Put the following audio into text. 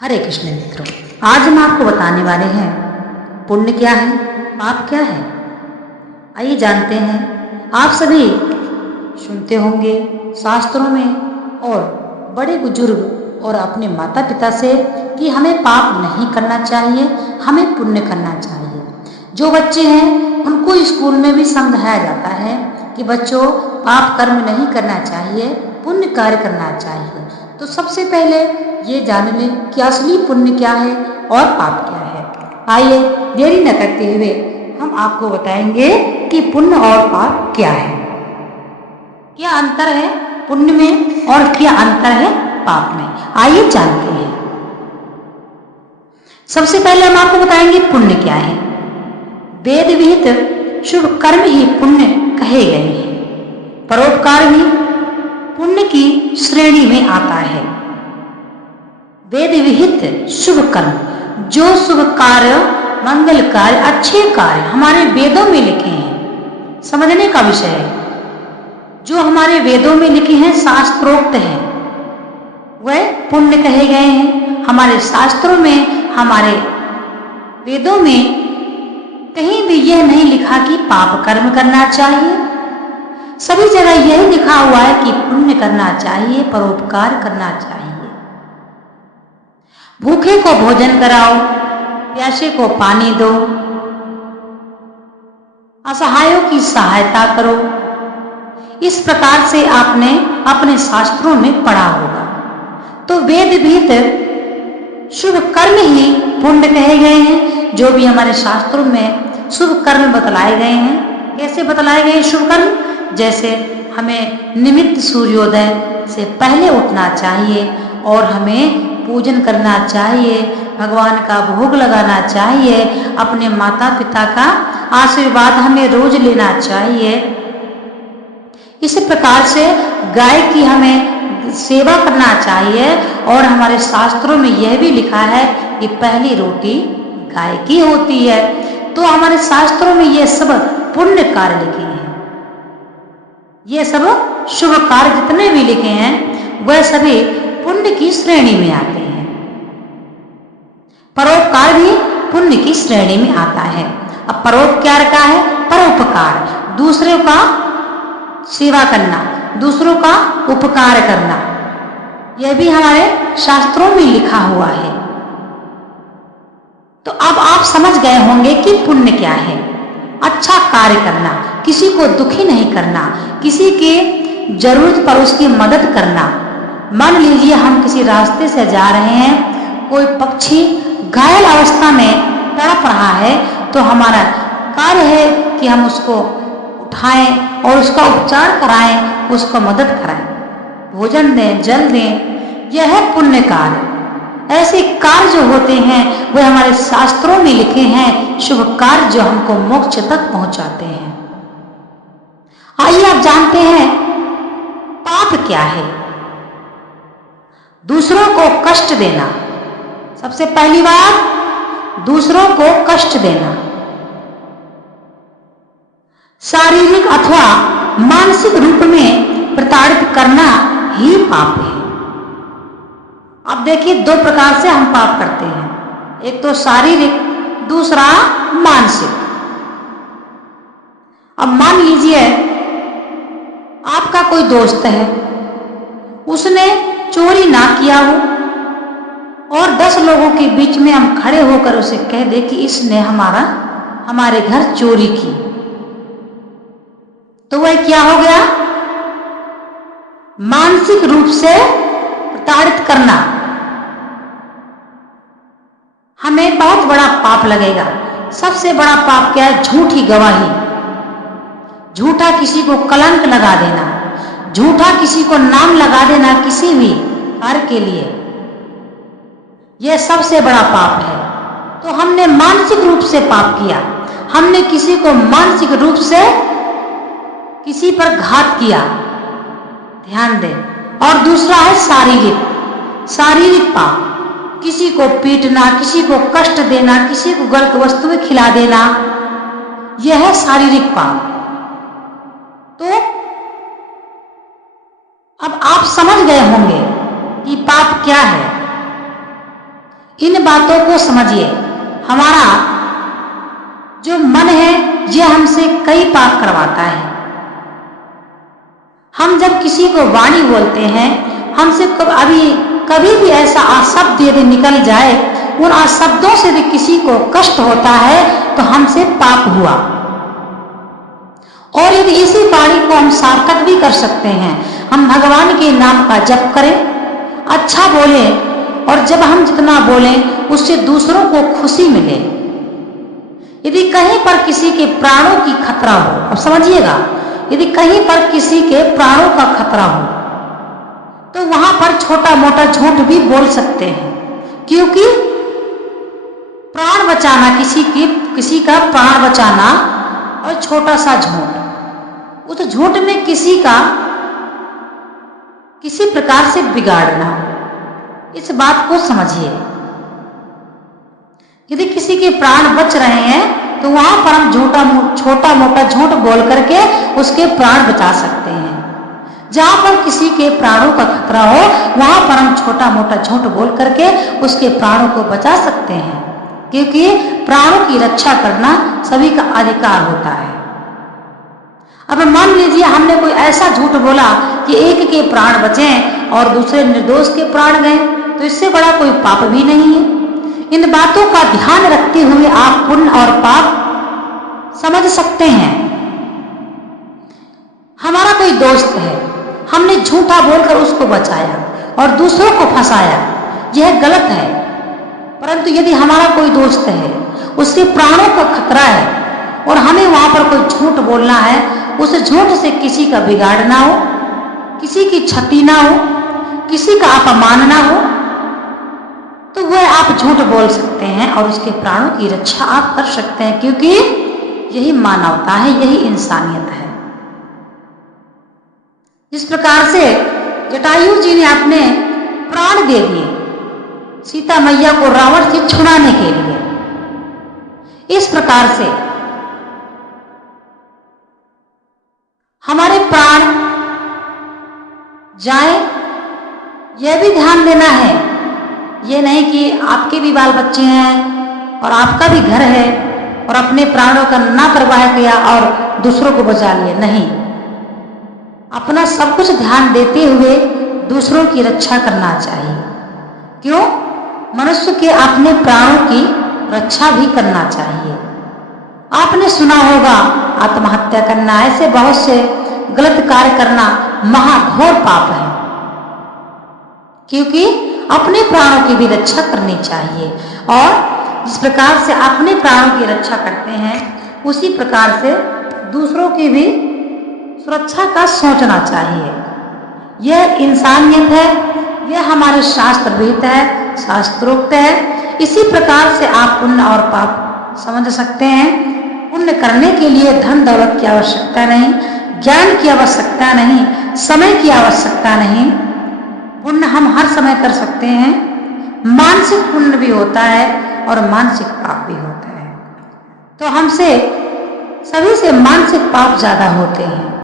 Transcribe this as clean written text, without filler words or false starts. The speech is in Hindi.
हरे कृष्ण मित्रों, आज हम आपको बताने वाले हैं पुण्य क्या है, पाप क्या है। आइए जानते हैं। आप सभी सुनते होंगे शास्त्रों में और बड़े बुजुर्ग और अपने माता पिता से कि हमें पाप नहीं करना चाहिए, हमें पुण्य करना चाहिए। जो बच्चे हैं उनको स्कूल में भी समझाया जाता है कि बच्चों, पाप कर्म नहीं करना चाहिए, पुण्य कार्य करना चाहिए। तो सबसे पहले ये जान लें कि असली पुण्य क्या है और पाप क्या है। आइए देरी न करते हुए हम आपको बताएंगे कि पुण्य और पाप क्या है, क्या अंतर है पुण्य में और क्या अंतर है पाप में। आइए जानते हैं। सबसे पहले हम आपको बताएंगे पुण्य क्या है। वेद विहित शुभ कर्म ही पुण्य कहे गए हैं। परोपकार भी पुण्य की श्रेणी में आता है। वेद विहित शुभ कर्म, जो शुभ कार्य, मंगल कार्य, अच्छे कार्य हमारे वेदों में लिखे हैं, समझने का विषय है। जो हमारे वेदों में लिखे हैं, शास्त्रोक्त हैं, वह पुण्य कहे गए हैं। हमारे शास्त्रों में, हमारे वेदों में कहीं भी यह नहीं लिखा कि पाप कर्म करना चाहिए। सभी जगह यही लिखा हुआ है कि पुण्य करना चाहिए, परोपकार करना चाहिए। भूखे को भोजन कराओ, प्यासे को पानी दो, असहायों की सहायता करो। इस प्रकार से आपने अपने शास्त्रों में पढ़ा होगा। तो वेद विहित शुभ कर्म ही पुण्य कहे गए हैं। जो भी हमारे शास्त्रों में शुभ कर्म बतलाए गए हैं, कैसे बतलाए गए शुभ कर्म, जैसे हमें निमित्त सूर्योदय से पहले उठना चाहिए और हमें पूजन करना चाहिए, भगवान का भोग लगाना चाहिए, अपने माता पिता का आशीर्वाद हमें रोज लेना चाहिए। इस प्रकार से गाय की हमें सेवा करना चाहिए। और हमारे शास्त्रों में यह भी लिखा है कि पहली रोटी गाय की होती है। तो हमारे शास्त्रों में यह सब पुण्य कार्य लिखे हैं। ये सब शुभ कार्य जितने भी लिखे हैं, वह सभी पुण्य की श्रेणी में आते हैं। परोपकार भी पुण्य की श्रेणी में आता है। अब परोपकार क्या है? परोपकार, दूसरों का सेवा करना, दूसरों का उपकार करना, यह भी हमारे शास्त्रों में लिखा हुआ है। तो अब आप समझ गए होंगे कि पुण्य क्या है। अच्छा कार्य करना, किसी को दुखी नहीं करना, किसी के जरूरत पर उसकी मदद करना। मान लीजिए हम किसी रास्ते से जा रहे हैं, कोई पक्षी घायल अवस्था में तड़प रहा है, तो हमारा कार्य है कि हम उसको उठाएं और उसका उपचार कराएं, उसको मदद कराएं, भोजन दें, जल दें। यह है पुण्य कार्य। ऐसे कार्य जो होते हैं वे हमारे शास्त्रों में लिखे हैं, शुभ कार्य जो हमको मोक्ष तक पहुंचाते हैं। आइए आप जानते हैं पाप क्या है। दूसरों को कष्ट देना। सबसे पहली बात, दूसरों को कष्ट देना शारीरिक अथवा मानसिक रूप में प्रताड़ित करना ही पाप है। अब देखिए, दो प्रकार से हम पाप करते हैं, एक तो शारीरिक, दूसरा मानसिक। अब मान लीजिए आपका कोई दोस्त है, उसने चोरी ना किया हो और 10 लोगों के बीच में हम खड़े होकर उसे कह दे कि इसने हमारे घर चोरी की, तो वह क्या हो गया? मानसिक रूप से प्रताड़ित करना। हमें बहुत बड़ा पाप लगेगा। सबसे बड़ा पाप क्या है? झूठी गवाही, झूठा किसी को कलंक लगा देना, झूठा किसी को नाम लगा देना किसी भी कार्य के लिए, यह सबसे बड़ा पाप है। तो हमने मानसिक रूप से पाप किया, हमने किसी को मानसिक रूप से किसी पर घात किया, ध्यान दें। और दूसरा है शारीरिक पाप, किसी को पीटना, किसी को कष्ट देना, किसी को गलत वस्तुएं खिला देना, यह है शारीरिक पाप। तो अब आप समझ गए होंगे कि पाप क्या है। इन बातों को समझिए। हमारा जो मन है यह हमसे कई पाप करवाता है। हम जब किसी को वाणी बोलते हैं, हमसे कभी भी ऐसा अशब्द यदि निकल जाए, उन अशब्दों से यदि किसी को कष्ट होता है तो हमसे पाप हुआ। और यदि इसी वाणी को हम सार्थक भी कर सकते हैं, हम भगवान के नाम का जप करें, अच्छा बोले, और जब हम जितना बोलें उससे दूसरों को खुशी मिले। यदि कहीं पर किसी के प्राणों की खतरा हो, अब समझिएगा, यदि कहीं पर किसी के प्राणों का खतरा हो तो वहां पर छोटा मोटा झूठ भी बोल सकते हैं, क्योंकि प्राण बचाना, किसी का प्राण बचाना और छोटा सा झूठ, उस झूठ में किसी का किसी प्रकार से बिगाड़ना, इस बात को समझिए। यदि किसी के प्राण बच रहे हैं तो वहां पर हम छोटा मोटा झूठ बोल करके उसके प्राण बचा सकते हैं। जहां पर किसी के प्राणों का खतरा हो वहां पर हम छोटा मोटा झूठ बोल करके उसके प्राणों को बचा सकते हैं, क्योंकि प्राणों की रक्षा करना सभी का अधिकार होता है। अब मान लीजिए हमने कोई ऐसा झूठ बोला कि एक के प्राण बचे और दूसरे निर्दोष के प्राण गए, तो इससे बड़ा कोई पाप भी नहीं है। इन बातों का ध्यान रखते हुए आप पुण्य और पाप समझ सकते हैं। हमारा कोई दोस्त है, हमने झूठा बोलकर उसको बचाया और दूसरों को फंसाया, यह गलत है। परंतु यदि हमारा कोई दोस्त है, उसके प्राणों का खतरा है और हमें वहां पर कोई झूठ बोलना है, उस झूठ से किसी का बिगाड़ ना हो, किसी की क्षति ना हो, किसी का अपमान ना हो, तो वह आप झूठ बोल सकते हैं और उसके प्राणों की रक्षा आप कर सकते हैं, क्योंकि यही मानवता है, यही इंसानियत है। इस प्रकार से जटायु जी ने अपने प्राण दे दिए सीता मैया को रावण से छुड़ाने के लिए। इस प्रकार से हमारे प्राण जाए, यह भी ध्यान देना है। ये नहीं कि आपके भी बाल बच्चे हैं और आपका भी घर है और अपने प्राणों का ना परवाह किया और दूसरों को बचा लिया, नहीं। अपना सब कुछ ध्यान देते हुए दूसरों की रक्षा करना चाहिए। क्यों? मनुष्य के अपने प्राणों की रक्षा भी करना चाहिए। आपने सुना होगा आत्महत्या करना, ऐसे बहुत से गलत कार्य करना महाघोर पाप है, क्योंकि अपने प्राणों की भी रक्षा करनी चाहिए। और जिस प्रकार से अपने प्राणों की रक्षा करते हैं, उसी प्रकार से दूसरों की भी सुरक्षा का सोचना चाहिए। यह इंसानियत है, यह हमारे शास्त्र विहित है, शास्त्रोक्त है। इसी प्रकार से आप पुण्य और पाप समझ सकते हैं। पुण्य करने के लिए धन दौलत की आवश्यकता नहीं, ज्ञान की आवश्यकता नहीं, समय की आवश्यकता नहीं। पुण्य हम हर समय कर सकते हैं। मानसिक पुण्य भी होता है और मानसिक पाप भी होता है। तो हमसे सभी से मानसिक पाप ज्यादा होते हैं।